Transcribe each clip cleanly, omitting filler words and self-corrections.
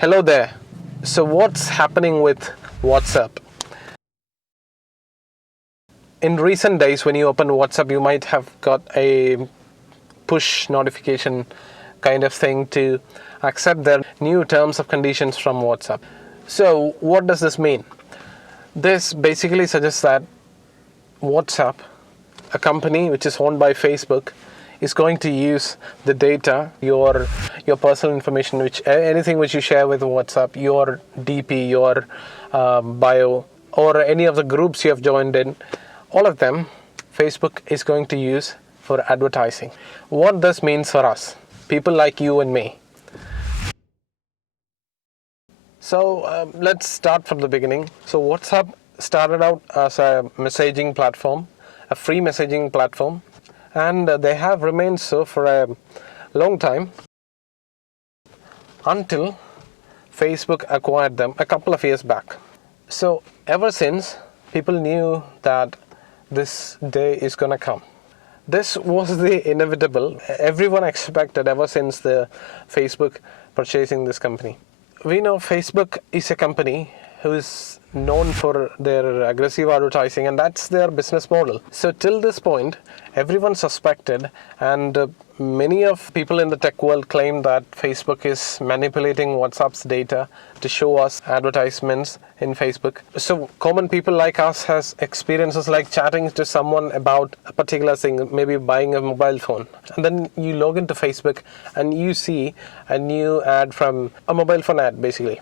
Hello there. So what's happening with WhatsApp? In recent days, when you open WhatsApp, you might have got a push notification kind of thing to accept their new terms of conditions from WhatsApp. So what does this mean? This basically suggests that WhatsApp, a company which is owned by Facebook, is going to use the data, your personal information, which anything which you share with WhatsApp, your DP, your bio, or any of the groups you have joined in, all of them, Facebook is going to use for advertising. What this means for us, people like you and me. So let's start from the beginning. So WhatsApp started out as a messaging platform, a free messaging platform, and they have remained so for a long time until Facebook acquired them a couple of years back. So ever since, people knew that this day is gonna come. This was the inevitable. Everyone expected ever since the Facebook purchasing this company. We know Facebook is a company who is known for their aggressive advertising, and that's their business model. So till this point, everyone suspected, and many of people in the tech world claim that Facebook is manipulating WhatsApp's data to show us advertisements in Facebook. So common people like us has experiences like chatting to someone about a particular thing, maybe buying a mobile phone, and then you log into Facebook and you see a new ad from a mobile phone ad, basically.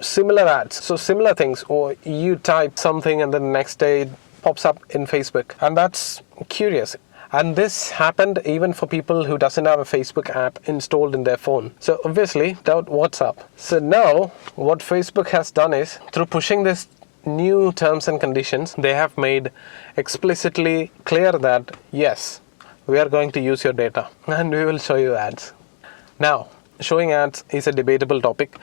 Similar ads, so similar things, or you type something and then the next day it pops up in Facebook, and that's curious. And this happened even for people who doesn't have a Facebook app installed in their phone. So obviously without WhatsApp. So now what Facebook has done is, through pushing this new terms and conditions, they have made explicitly clear that yes, we are going to use your data and we will show you ads. Now, showing ads is a debatable topic.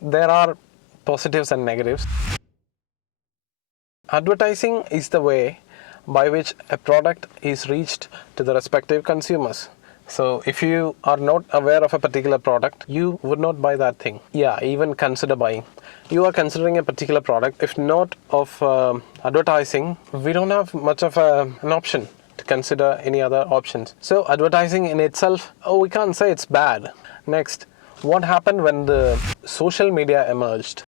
There are positives and negatives. Advertising is the way by which a product is reached to the respective consumers. So if you are not aware of a particular product, you would not buy that thing. Yeah, even consider buying. You are considering a particular product. If not of advertising, we don't have much of an option to consider any other options. So advertising in itself, we can't say it's bad. Next, what happened when the social media emerged?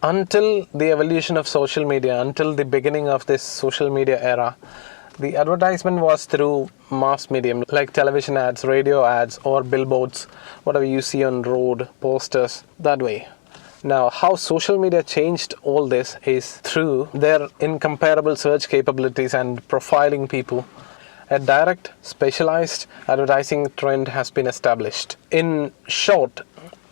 Until the evolution of social media, until the beginning of this social media era, the advertisement was through mass medium like television ads, radio ads, or billboards, whatever you see on road, posters, that way. Now, how social media changed all this is through their incomparable search capabilities and profiling people. A direct, specialized advertising trend has been established. In short,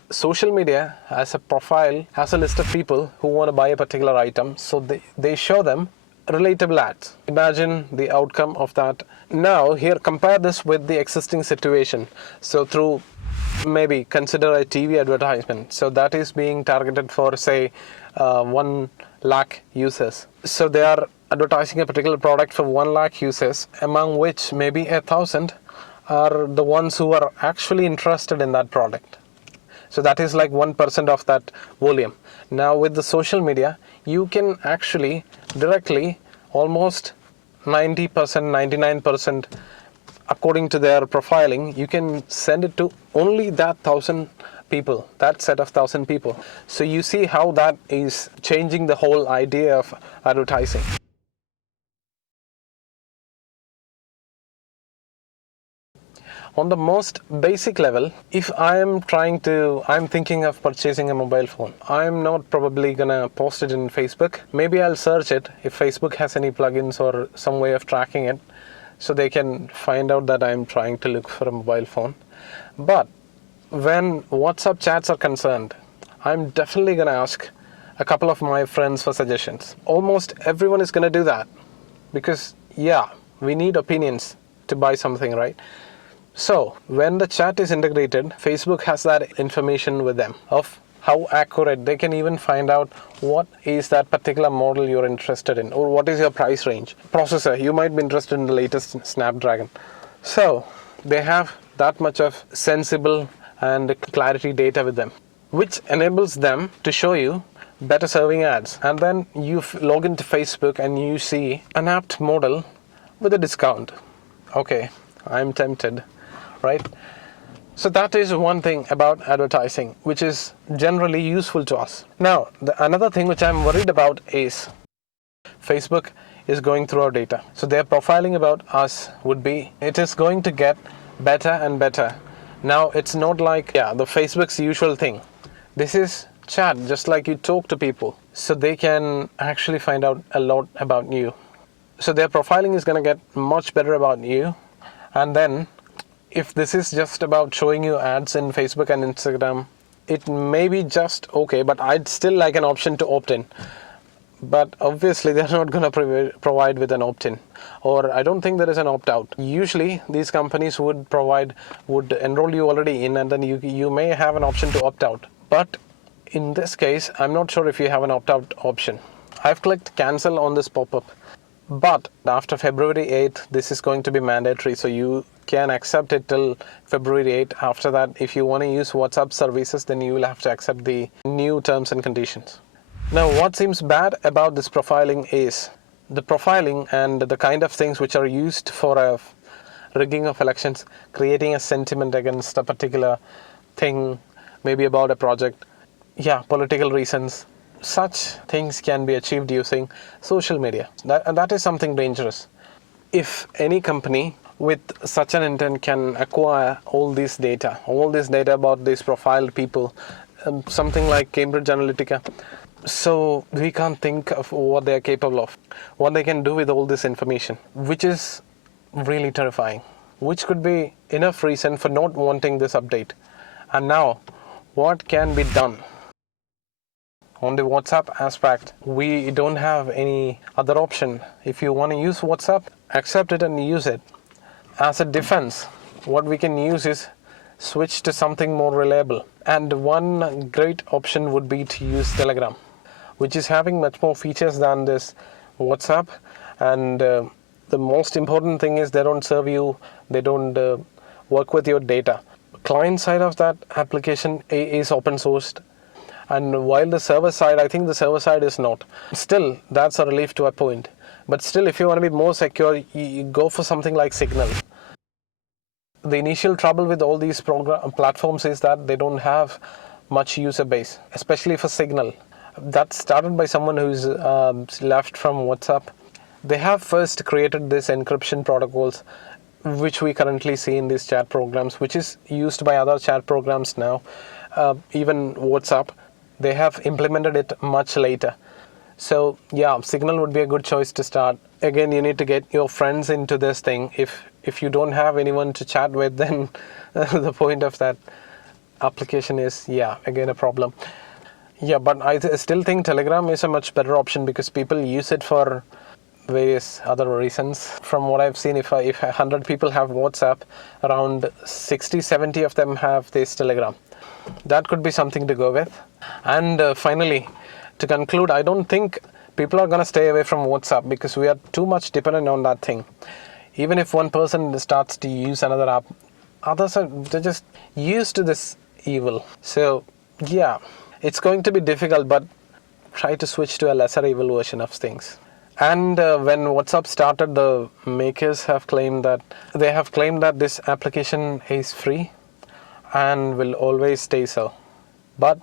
social media as a profile has a list of people who want to buy a particular item, so they show them relatable ads. Imagine the outcome of that. Now here, compare this with the existing situation. So through, maybe consider a TV advertisement, so that is being targeted for say 1 lakh users. So they are advertising a particular product for 1 lakh users, among which maybe 1,000 are the ones who are actually interested in that product. So that is like 1% of that volume. Now with the social media, you can actually directly, almost 90%, 99%, according to their profiling, you can send it to only that 1,000 people, that set of 1,000 people. So you see how that is changing the whole idea of advertising. On the most basic level, if I'm thinking of purchasing a mobile phone, I'm not probably gonna post it in Facebook. Maybe I'll search it if Facebook has any plugins or some way of tracking it, so they can find out that I'm trying to look for a mobile phone. But when WhatsApp chats are concerned, I'm definitely gonna ask a couple of my friends for suggestions. Almost everyone is gonna do that because, yeah, we need opinions to buy something, right? So when the chat is integrated, Facebook has that information with them of how accurate. They can even find out what is that particular model you're interested in, or what is your price range. Processor, you might be interested in the latest Snapdragon. So they have that much of sensible and clarity data with them. which enables them to show you better serving ads. And then you log into Facebook and you see an apt model with a discount. Okay, I'm tempted, right? So that is one thing about advertising, which is generally useful to us. Now, another thing which I'm worried about is Facebook is going through our data. So their profiling about us would be, it is going to get better and better. Now, it's not like, the Facebook's usual thing. This is chat, just like you talk to people. So they can actually find out a lot about you. So their profiling is going to get much better about you. And then, if this is just about showing you ads in Facebook and Instagram, it may be just okay, but I'd still like an option to opt in. But obviously they're not going to provide with an opt-in, or I don't think there is an opt-out. Usually these companies would enroll you already in, and then you may have an option to opt out. But in this case, I'm not sure if you have an opt-out option. I've clicked cancel on this pop-up, but after February 8th, this is going to be mandatory, so you can accept it till February 8th. After that, if you want to use WhatsApp services, then you will have to accept the new terms and conditions. Now, what seems bad about this profiling is the profiling and the kind of things which are used for a rigging of elections, creating a sentiment against a particular thing, maybe about a project, political reasons. Such things can be achieved using social media. That is something dangerous. If any company with such an intent can acquire all this data about these profiled people, something like Cambridge Analytica, so we can't think of what they are capable of, what they can do with all this information, which is really terrifying, which could be enough reason for not wanting this update. And now, what can be done? On the WhatsApp aspect, we don't have any other option. If you want to use WhatsApp, accept it and use it. As a defense, what we can use is switch to something more reliable. And one great option would be to use Telegram, which is having much more features than this WhatsApp. And the most important thing is they don't serve you, they don't work with your data. Client side of that application is open sourced. And while the server side, I think the server side is not. Still, that's a relief to a point. But still, if you want to be more secure, you go for something like Signal. The initial trouble with all these platforms is that they don't have much user base, especially for Signal. That started by someone who's left from WhatsApp. They have first created this encryption protocols, which we currently see in these chat programs, which is used by other chat programs now. Even WhatsApp, they have implemented it much later. So Signal would be a good choice to start. Again, you need to get your friends into this thing. If you don't have anyone to chat with, then the point of that application is, again, a problem. But I still think Telegram is a much better option because people use it for various other reasons. From what I've seen, if 100 people have WhatsApp, around 60-70 of them have this Telegram. That could be something to go with. And finally, to conclude, I don't think people are going to stay away from WhatsApp because we are too much dependent on that thing. Even if one person starts to use another app, others they're just used to this evil. So it's going to be difficult, but try to switch to a lesser evil version of things. And when WhatsApp started, the makers have claimed that this application is free and will always stay so. But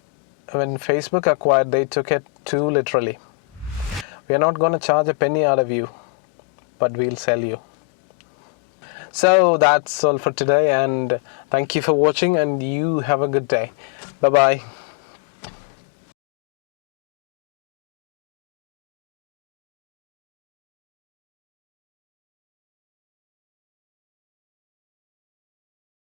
when Facebook acquired, they took it too literally. We are not going to charge a penny out of you, but we'll sell you. So that's all for today, and thank you for watching, and you have a good day. Bye-bye.